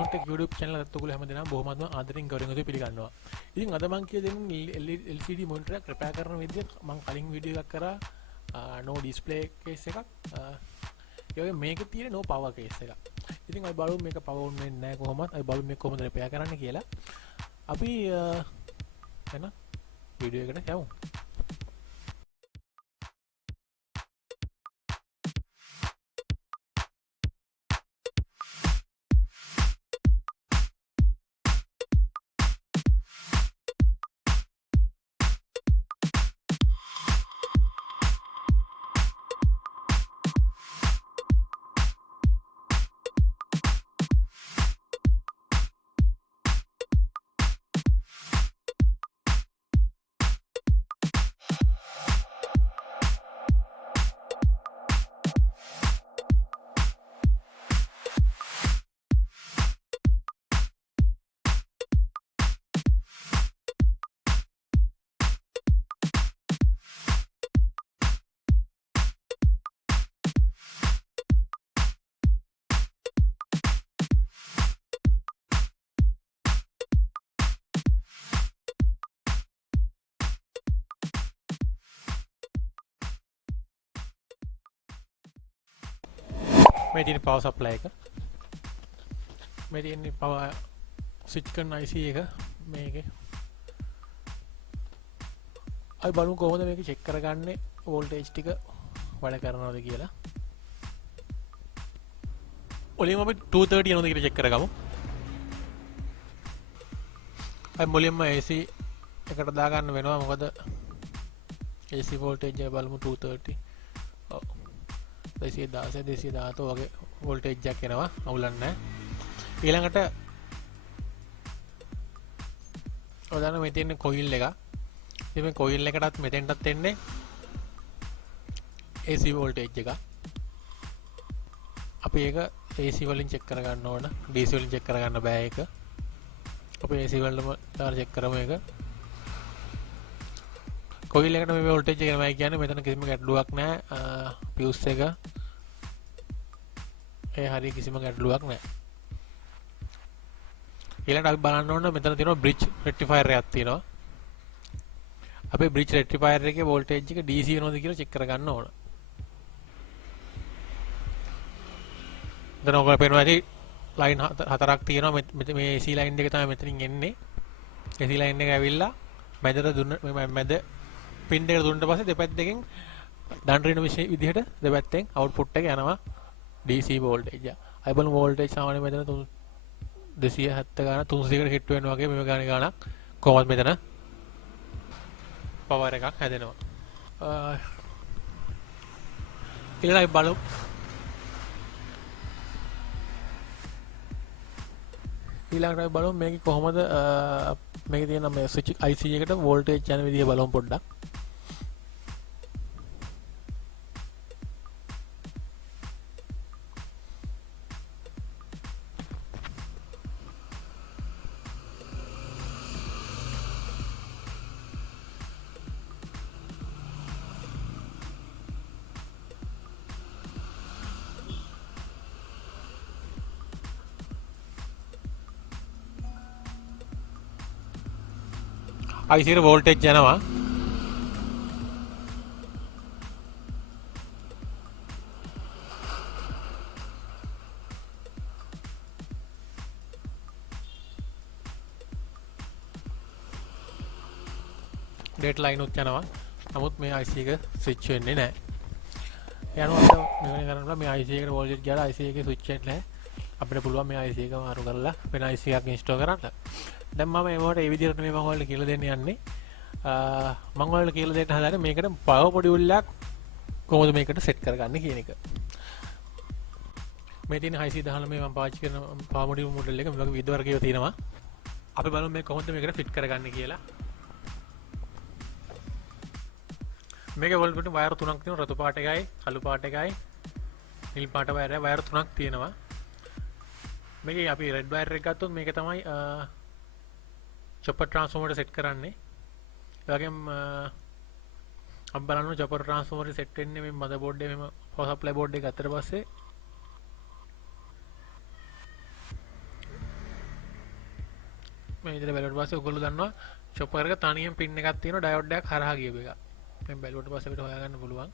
SANDUN TECH YouTube channel එකත් ඔයගොල්ලෝ හැමදෙනාම බොහොමත්ම ආදරෙන් ගෞරවයෙන් යුතුව පිළිගන්නවා. ඉතින් අද මම කියලා දෙන්නේ LCD monitor එකක් repair කරන විදිය. මම කලින් වීඩියෝ එකක් කරා no display case එකක්. ඒ වගේ මේකේ තියෙන no power case එකක්. ඉතින් අපි බලමු මේක power on වෙන්නේ නැහැ කොහොමද? අපි බලමු මේක කොහොමද repair කරන්න කියලා. අපි එන වීඩියෝ එකට යමු. මේ තියෙන power supply එක මේ තියෙන power switch කරන IC එක මේකේ අපි බලමු කොහොමද මේක check කරගන්නේ voltage ටික වැඩ කරනවද කියලා. මුලින්ම අපි 230 යනවද කියලා check කරගමු. අපි මුලින්ම AC එකට දාගන්න වෙනවා මොකද AC voltage එක බලමු 230. ඔව් 216 217 වගේ වෝල්ටේජ් එකක් එනවා අවුලක් නැහැ. ඊළඟට ඔයාලා මේ තියෙන කොයිල් එක. ඉතින් මේ කොයිල් එකටත් මෙතෙන්ටත් එන්නේ AC වෝල්ටේජ් එක. අපි ඒක AC වලින් චෙක් කරගන්න ඕන. DC වලින් චෙක් කරගන්න බෑ ඒක. අපි AC වලම චෙක් කරමු ඒක. කොයිල් එකට මේ වෝල්ටේජ් එක එනවා කියන්නේ මෙතන කිසිම ගැටලුවක් නැහැ. පියුස් එක ඒ හරිය කිසිම ගැටලුවක් නැහැ. ඊළඟට අපි බලන්න ඕන මෙතන තියෙනවා බ්‍රිජ් රෙක්ටිෆයර් එකක් තියෙනවා. අපි බ්‍රිජ් රෙක්ටිෆයර් එකේ වෝල්ටේජ් එක DC වෙනවද කියලා චෙක් කරගන්න ඕන. දැන් ඔයගොල්ලෝ පේනවා ඇති ලයින් හතරක් තියෙනවා. මේ AC ලයින් එක තමයි මෙතනින් එන්නේ. AC ලයින් එක ඇවිල්ලා මැදට දුන්න මැද පින් දෙක දුන්නට පස්සේ දෙපැත්තකින් දන් රින විදිහට දෙපැත්තෙන් අවුට්පුට් එක යනවා DC වෝල්ටේජ් එක. අය බලමු වෝල්ටේජ් සාමාන්‍යයෙන් මෙතන 270 ගාන 300කට හිට වෙනවා වගේ මේ ගාන ගානක් කොහොමද මෙතන පවර් එකක් හැදෙනවා. ඊළඟට අපි බලමු මේක කොහොමද මේකේ තියෙන මේ ස්විච් IC එකට වෝල්ටේජ් යන විදිය බලමු පොඩ්ඩක්. IC එකට වෝල්ටේජ් යනවා. ඩේටා ලයින් උත් යනවා. නමුත් මේ IC එක ස්විච් වෙන්නේ නැහැ. යනවා මෙහෙම කරනවා මේ IC එකට වෝල්ටේජ් ගියාලා IC එකේ ස්විච් වෙන්නේ නැහැ. අපිට පුළුවන් මේ IC එක මාරු කරලා වෙන IC එකක් ඉන්ස්ටෝල් කරන්න. දැන් මම ඒවට ඒ විදිහට මේ මම ඔයාලට කියලා දෙන්න යන්නේ. මම ඔයාලට කියලා දෙන්න හදන්නේ මේකට පවර් මොඩියුල් එකක් කොහොමද මේකට සෙට් කරගන්නේ කියන එක. මේ තියෙන 619 මම පාවිච්චි කරන පවර් මොඩියුල් මොඩල් එක මේ වගේ විවිධ වර්ගයක තියෙනවා. අපි බලමු මේ කොහොමද මේකට ෆිට කරගන්නේ කියලා. මේකේ වෝල්ට් වයර් තුනක් තියෙනවා. රතු පාට එකයි, කළු පාට එකයි, නිල් පාට වයර් තුනක් තියෙනවා. මේකේ අපි රෙඩ් වයර් එක ගත්තොත් මේක තමයි චොපර් ට්‍රාන්ස්ෆෝමර් සෙට් කරන්නේ. ඒ වගේම අපි බලන්න චොපර් ට්‍රාන්ස්ෆෝමර් සෙට් වෙන්නේ මේ මදර් බෝඩ් එකේ මෙම පවර් සප්ලයි බෝඩ් එක ගත්තට පස්සේ මේ විදිහට බැලුවට පස්සේ ඔයගොල්ලෝ දන්නවා chopper එක තනියෙන් pin එකක් තියෙනවා diode එකක් හරහා ගියපු එක. දැන් බැලුවට පස්සේ අපිට හොයාගන්න පුළුවන්.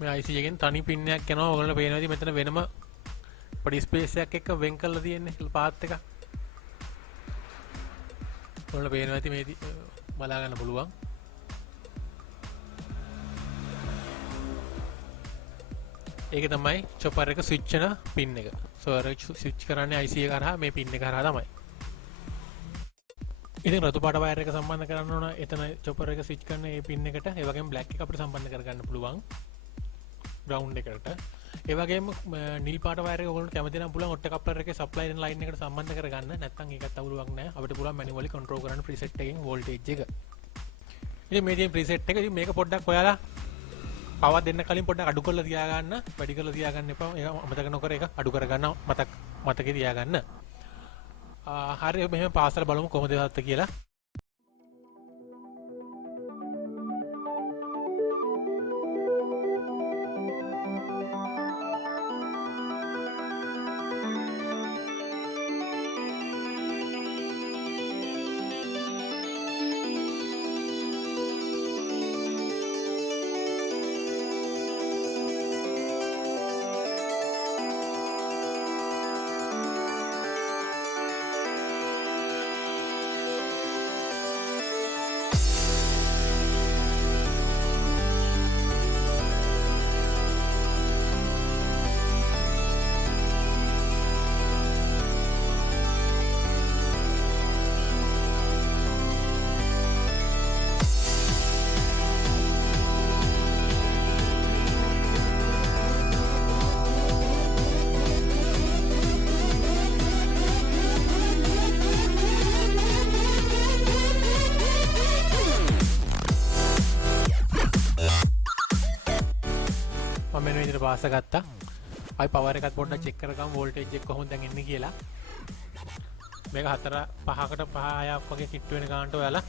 මේ IC එකෙන් තනි pin එකක් යනවා. ඔයගොල්ලෝ පේනවා ඉතින් මෙතන වෙනම පොඩි ස්පේස් එකක් එක්ක වෙන් කරලා තියෙන්නේ පාත් එක. ඔයාලා පේනවා ඇති මේ බලා ගන්න පුළුවන්. ඒක තමයි chopper එක switch වෙන pin එක. so switch කරන්නේ IC එක කරා මේ pin එක කරා තමයි. ඉතින් රතු පාට වයර් එක සම්බන්ධ කරන්න ඕන එතන chopper එක switch කරන මේ pin එකට. ඒ වගේම black එක අපිට සම්බන්ධ කරගන්න පුළුවන් ground එකට. ඒ වගේම නිල් පාට වයර් එක ඔයගොල්ලෝ කැමති නම් පුළුවන් ඔට්ට කප්ලර් එකේ supply line එකට සම්බන්ධ කරගන්න. නැත්නම් ඒකත් අවුලක් නැහැ. අපිට පුළුවන් manually control කරන්න preset එකෙන් voltage එක. ඉතින් මේ තියෙන preset එක ඉතින් මේක පොඩ්ඩක් ඔයාලා පවර් දෙන්න කලින් පොඩ්ඩක් අඩු කරලා තියාගන්න. වැඩි කරලා තියාගන්න එපා. ඒක අමතක නොකර ඒක අඩු කරගන්න මතකේ තියාගන්න. හරි මෙහෙම පාසල බලමු කොහොමද හත්ත කියලා. මෙන්න විදිහට පාස ගත්තා. ආයි පවර් එකත් පොඩ්ඩක් චෙක් කරගමු වෝල්ටේජ් එක කොහොමද දැන් එන්නේ කියලා. මේක 4 5කට 5ක් වගේ කිට් වෙන ගන්නට ඔයාලා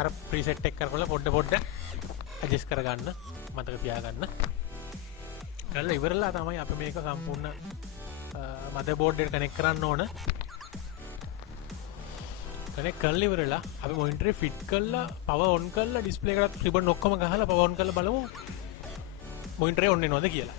අර ප්‍රීසෙට් එක කරලා පොඩ්ඩ ඇඩ්ජස්ට් කරගන්න මතක තියාගන්න. කරලා ඉවරලා තමයි අපි මේක සම්පූර්ණ මදර්බෝඩ් එකට කනෙක්ට් කරන්න ඕන. කනෙක්ට් කරලා ඉවරලා අපි මොනිටරේ ෆිට කරලා පවර් ඔන් කරලා ඩිස්ප්ලේ එකට රිබන් ඔක්කොම ගහලා පවර් ඔන් කරලා බලමු මොනිටරේ ඔන් වෙනවද කියලා.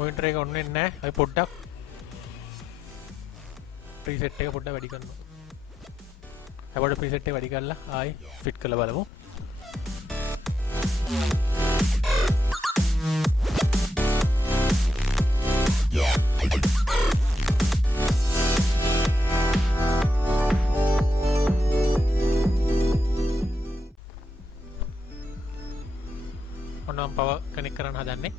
මොනිටර් එක ඔන් වෙන්නේ නැහැ. අපි පොඩ්ඩක් ප්‍රීසෙට් එක පොඩ්ඩක් වැඩි කරනවා. අපිට ප්‍රීසෙට් එක වැඩි කරලා ආයි ෆිට කරලා බලමු. ඔන්න පවර් කනෙක්ට් කරන්න හදන්නේ.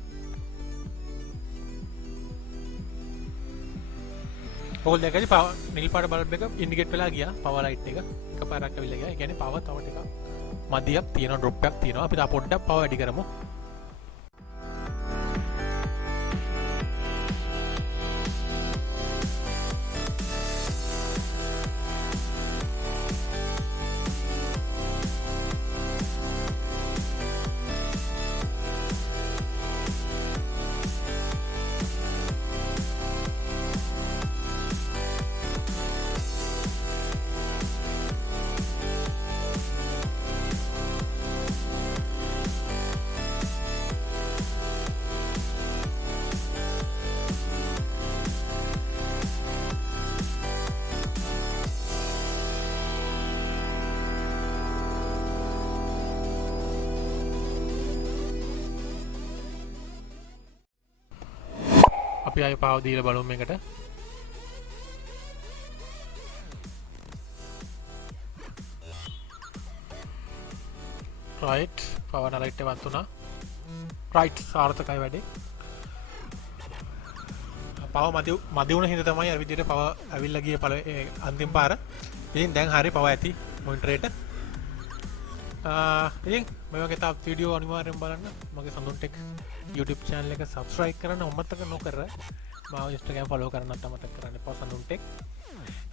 ඔයගොල්ලෝ දැක්කද පවර් නිල් පාට බල්බ් එක ඉන්ඩිකේට් වෙලා ගියා පවර් ලයිට් එක එකපාරක් ඇවිල්ලා ගියා. ඒ කියන්නේ පවර් තව ටිකක් මදියක් තියෙනවා ඩ්‍රොප් එකක් තියෙනවා. අපි තා පොඩ්ඩක් පවර් වැඩි කරමු. අපි ආයෙ පාව දීලා බලමු මේකට. right පව නලයිට් එක වත් උනා. right සාර්ථකයි වැඩේ. පව මදි වුණ හින්දා තමයි අර විදිහට පව ඇවිල්ලා ගියේ අන්තිම පාර. ඉතින් දැන් හරිය පව ඇති මොනිටර් එකට. ඉතින් මේ වගේ තව වීඩියෝ අනිවාර්යෙන් බලන්න. මගේ සඳුන් ටෙක් YouTube channel එක subscribe කරන්න අමතක නොකර මාව Instagram follow කරන්නත් අමතක කරන්න එපා සඳුන් ටෙක්.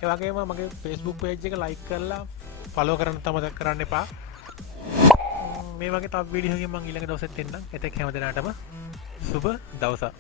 ඒ වගේම මගේ Facebook page එක like කරලා follow කරන්නත් අමතක කරන්න එපා. මේ වගේ තව වීඩියෝ එකකින් මම ඊළඟ දවසෙත් එන්නම්. එතෙක් හැම දිනකටම සුබ දවසක්.